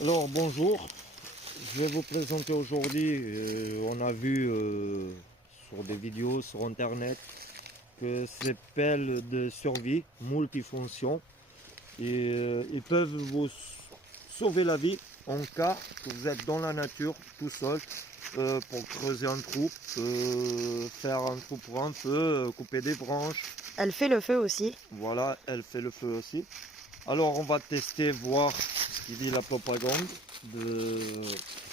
Alors bonjour, je vais vous présenter aujourd'hui, on a vu sur des vidéos sur internet que ces pelles de survie multifonction et ils peuvent vous sauver la vie en cas que vous êtes dans la nature tout seul pour creuser un trou, faire un trou pour un feu, couper des branches. Elle fait le feu aussi. Voilà, elle fait le feu aussi. Alors on va tester, voir ce qu'il dit la propagande de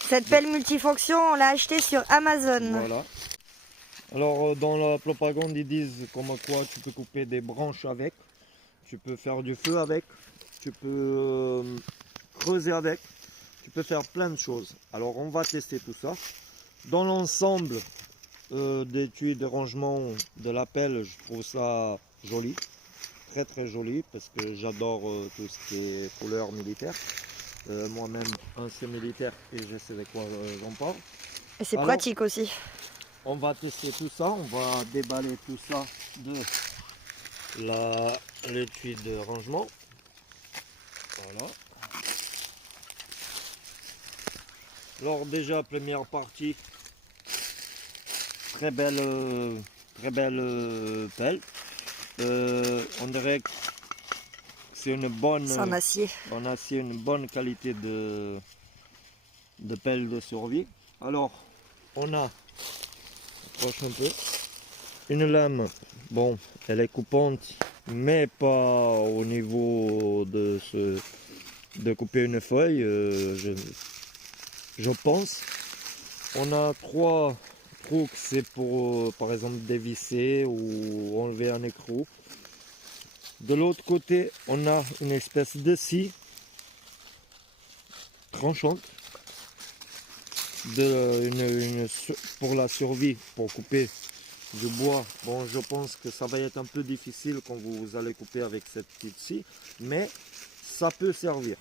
Cette pelle multifonction, on l'a achetée sur Amazon. voilà. Alors dans la propagande ils disent comme quoi tu peux couper des branches avec, tu peux faire du feu avec, tu peux creuser avec, tu peux faire plein de choses. Alors on va tester tout ça. Dans l'ensemble des tuyaux de rangement de la pelle, je trouve ça joli, très très joli parce que j'adore tout ce qui est couleur militaire. Moi-même ancien militaire et je sais de quoi j'en parle. Et c'est Alors, pratique aussi. on va tester tout ça, on va déballer tout ça de l'étui de rangement. Voilà. Alors déjà première partie, très belle pelle. On dirait que c'est une bonne C'est en acier. en acier, une bonne qualité de pelle de survie. Alors on a, approche un peu, une lame, bon, elle est coupante, mais pas au niveau de couper une feuille, je pense. On a trois trous, c'est pour, par exemple, dévisser ou enlever un écrou. De l'autre côté, on a une espèce de scie tranchante pour la survie, pour couper du bois. Bon, je pense que ça va être un peu difficile quand vous allez couper avec cette petite scie, mais ça peut servir.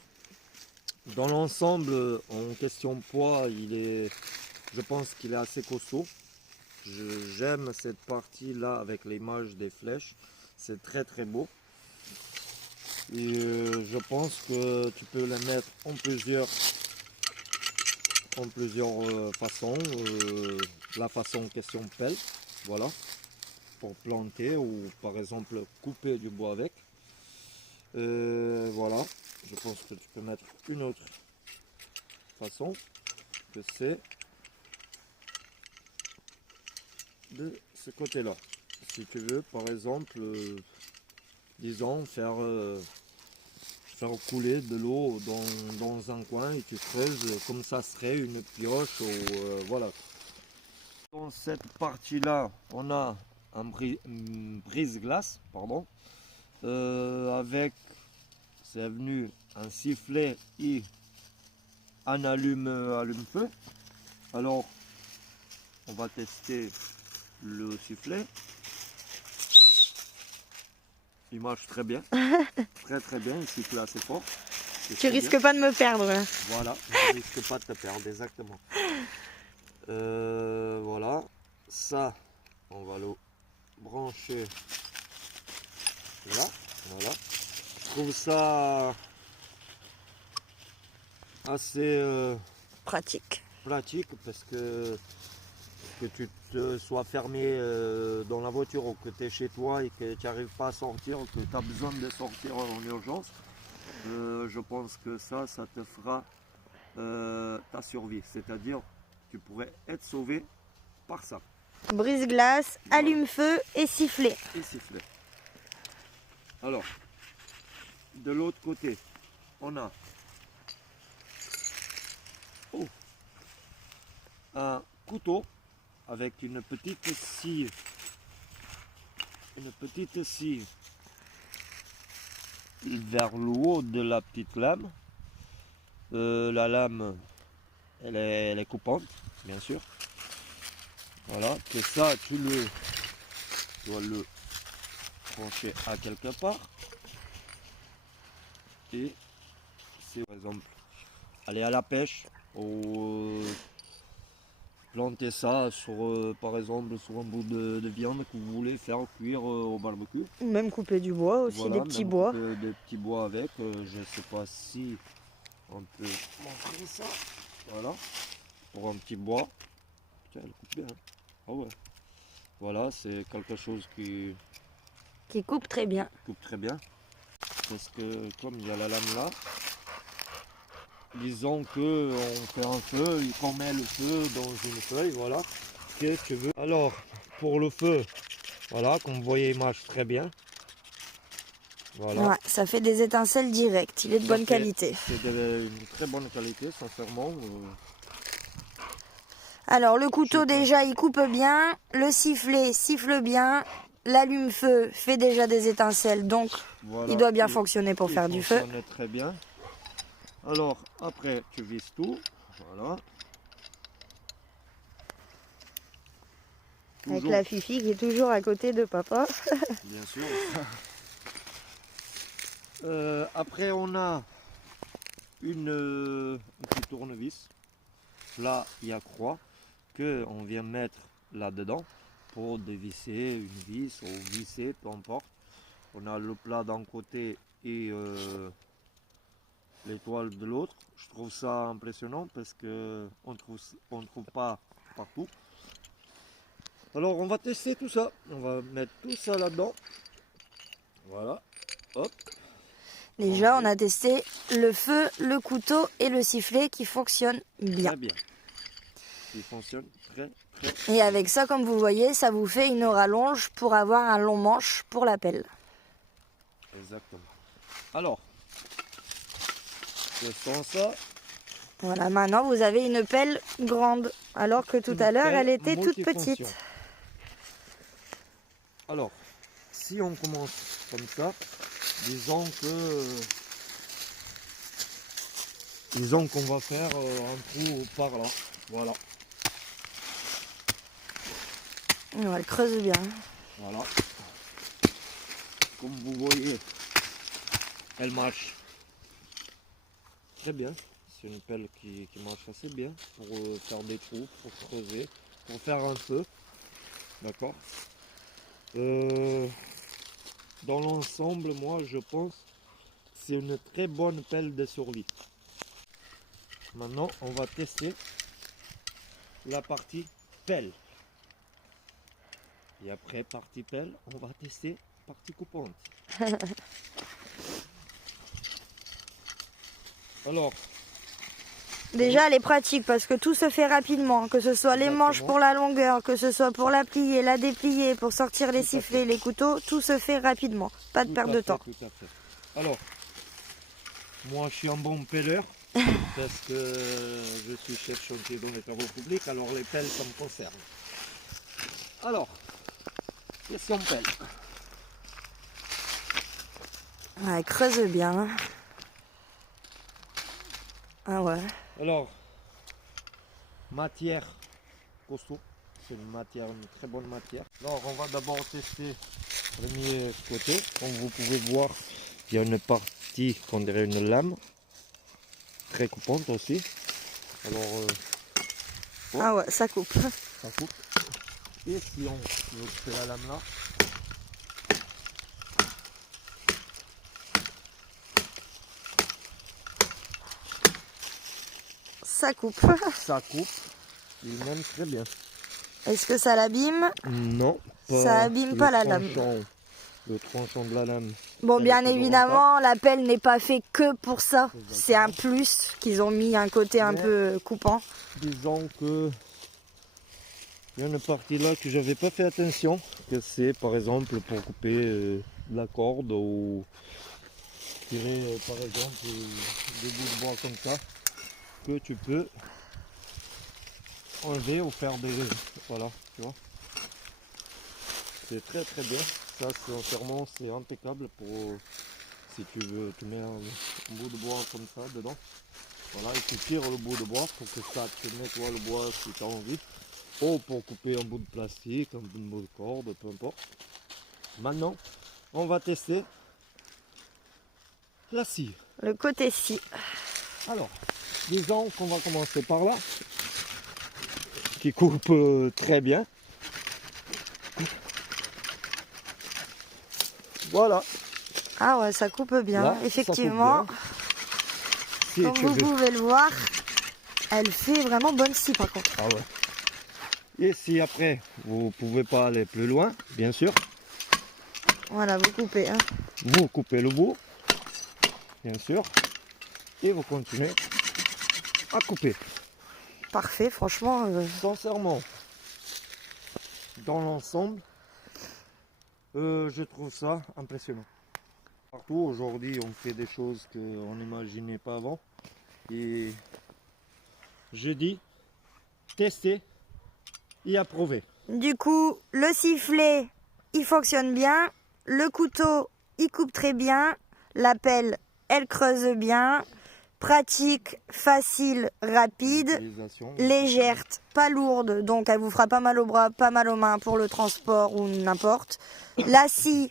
Dans l'ensemble, en question poids, je pense qu'il est assez costaud. J'aime cette partie là avec l'image des flèches, c'est très très beau. Et je pense que tu peux les mettre en plusieurs façons. La façon question pelle, voilà, pour planter ou par exemple couper du bois avec. Voilà, je pense que tu peux mettre une autre façon, que c'est de ce côté là. Si tu veux par exemple, disons faire couler de l'eau dans un coin et tu creuses comme ça serait une pioche ou voilà. Dans cette partie là on a un brise-glace, pardon, avec, c'est venu un sifflet et un allume-feu. Alors on va tester le sifflet. Il marche très bien, très très bien, il siffle assez fort. Tu risques pas de me perdre là. Voilà, je risque pas de te perdre, exactement. Voilà, ça, on va le brancher là, voilà. Je trouve ça assez Pratique. pratique parce que tu te sois fermé dans la voiture ou que tu es chez toi et que tu n'arrives pas à sortir, que tu as besoin de sortir en urgence, je pense que ça te fera ta survie. C'est-à-dire, tu pourrais être sauvé par ça. Brise-glace, Voilà. allume-feu et sifflet. Et sifflet. Alors, de l'autre côté, on a un couteau avec une petite scie vers le haut de la petite lame. La lame, elle est coupante, bien sûr. Voilà, que ça, tu dois le trancher à quelque part. Et c'est par exemple aller à la pêche ou planter ça sur, par exemple, sur un bout de viande que vous voulez faire cuire au barbecue. Même couper du bois aussi, Voilà, des petits même bois. couper des petits bois avec. Je sais pas si On peut montrer ça. Voilà. Pour un petit bois. Putain, elle coupe bien. Hein. Ah ouais. Voilà, c'est quelque chose qui coupe très bien. coupe très bien. Parce que comme il y a la lame là, disons que on fait un feu, qu'on met le feu dans une feuille, voilà. Qu'est-ce que tu veux. Alors, pour le feu, voilà, comme vous voyez, il marche très bien. Voilà. Ouais, ça fait des étincelles directes. Il est de bonne qualité. C'est de une très bonne qualité, sincèrement. Alors, le couteau, déjà, il coupe bien. Le sifflet siffle bien. L'allume-feu fait déjà des étincelles, donc Voilà, il doit bien fonctionner pour faire du feu. fonctionne très bien. Alors, après, tu vises tout. Voilà. Avec la Fifi qui est toujours à côté de papa. Bien sûr. Après, on a une petite tournevis. Là, il y a croix que on vient mettre là-dedans pour dévisser une vis ou visser, peu importe. On a le plat d'un côté et l'étoile de l'autre. Je trouve ça impressionnant parce que on trouve pas partout. Alors on va tester tout ça. On va mettre tout ça là-dedans. Voilà. Hop. Déjà, on a testé le feu, le couteau et le sifflet qui fonctionnent bien. Très bien. Il fonctionne très bien. Et avec ça, comme vous voyez, ça vous fait une rallonge pour avoir un long manche pour la pelle. Exactement. Alors, testons ça. Voilà, maintenant vous avez une pelle grande, alors que tout à l'heure, elle était toute petite. Alors, si on commence comme ça, disons qu'on va faire un trou par là. Voilà. Elle creuse bien. Voilà. Comme vous voyez, elle marche très bien. C'est une pelle qui marche assez bien pour faire des trous, pour creuser, pour faire un feu. D'accord. Dans l'ensemble, moi je pense que c'est une très bonne pelle de survie. Maintenant, on va tester la partie pelle. Et après partie pelle, on va tester partie coupante. Alors, déjà, elle est pratique parce que tout se fait rapidement, que ce soit les manches pour la longueur, que ce soit pour la plier, la déplier, pour sortir les sifflets, les couteaux, tout se fait rapidement, pas de perte de temps. Tout à fait. Alors, moi je suis un bon pelleur parce que je suis chef chantier dans les travaux publics, alors les pelles ça me concerne. Alors, question pelle. Ouais, elle creuse bien. Ah ouais. Alors, matière costaud, c'est une très bonne matière. Alors, on va d'abord tester le premier côté. Comme vous pouvez voir, il y a une partie qu'on dirait une lame, très coupante aussi. Alors, ah ouais, ça coupe. ça coupe. Et si on veut couper la lame là, Ça coupe. ça coupe. Il même très bien. Est-ce que ça l'abîme? Non. Ça abîme pas la lame. Le tranchant de la lame. Bon, bien évidemment, la pelle n'est pas faite que pour ça. C'est un plus qu'ils ont mis un côté un peu coupant. Disons que il y a une partie là que j'avais pas fait attention, que c'est par exemple pour couper de la corde ou tirer par exemple des bouts de bois comme ça, que tu peux enlever ou faire des... Voilà, tu vois. C'est très très bien. Ça, sincèrement, c'est impeccable pour... Si tu veux, tu mets un bout de bois comme ça dedans. Voilà, et tu tires le bout de bois pour que ça te nettoie le bois si tu as envie. Ou pour couper un bout de plastique, un bout de corde, peu importe. Maintenant, on va tester la scie. Le côté scie. Alors, disons qu'on va commencer par là, qui coupe très bien. Voilà. Ah ouais, ça coupe bien, Là, effectivement. ça coupe bien. Si Comme tu vous veux. pouvez le voir, elle fait vraiment bonne scie par contre. Ah ouais. Et si après, vous pouvez pas aller plus loin, bien sûr, Voilà, vous coupez. Hein. vous coupez le bout, bien sûr, et vous continuez à couper. Parfait, franchement. Sincèrement, dans l'ensemble, je trouve ça impressionnant. Partout, aujourd'hui, on fait des choses qu'on n'imaginait pas avant. Et je dis, tester et approuver. Du coup, le sifflet, il fonctionne bien. Le couteau, il coupe très bien. La pelle, elle creuse bien. Pratique, facile, rapide. Utilisation. Légère, pas lourde, donc elle vous fera pas mal au bras, pas mal aux mains pour le transport ou n'importe. La scie,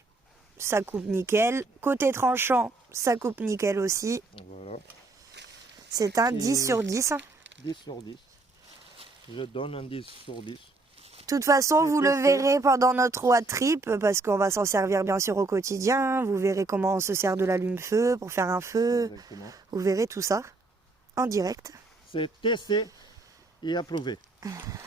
ça coupe nickel. Côté tranchant, ça coupe nickel aussi. Voilà. C'est un 10 sur 10. 10 sur 10. Je donne un 10 sur 10. De toute façon, J'ai vous le testé. verrez pendant notre road trip, parce qu'on va s'en servir bien sûr au quotidien. Vous verrez comment on se sert de l'allume-feu pour faire un feu. Exactement. Vous verrez tout ça en direct. C'est testé et approuvé.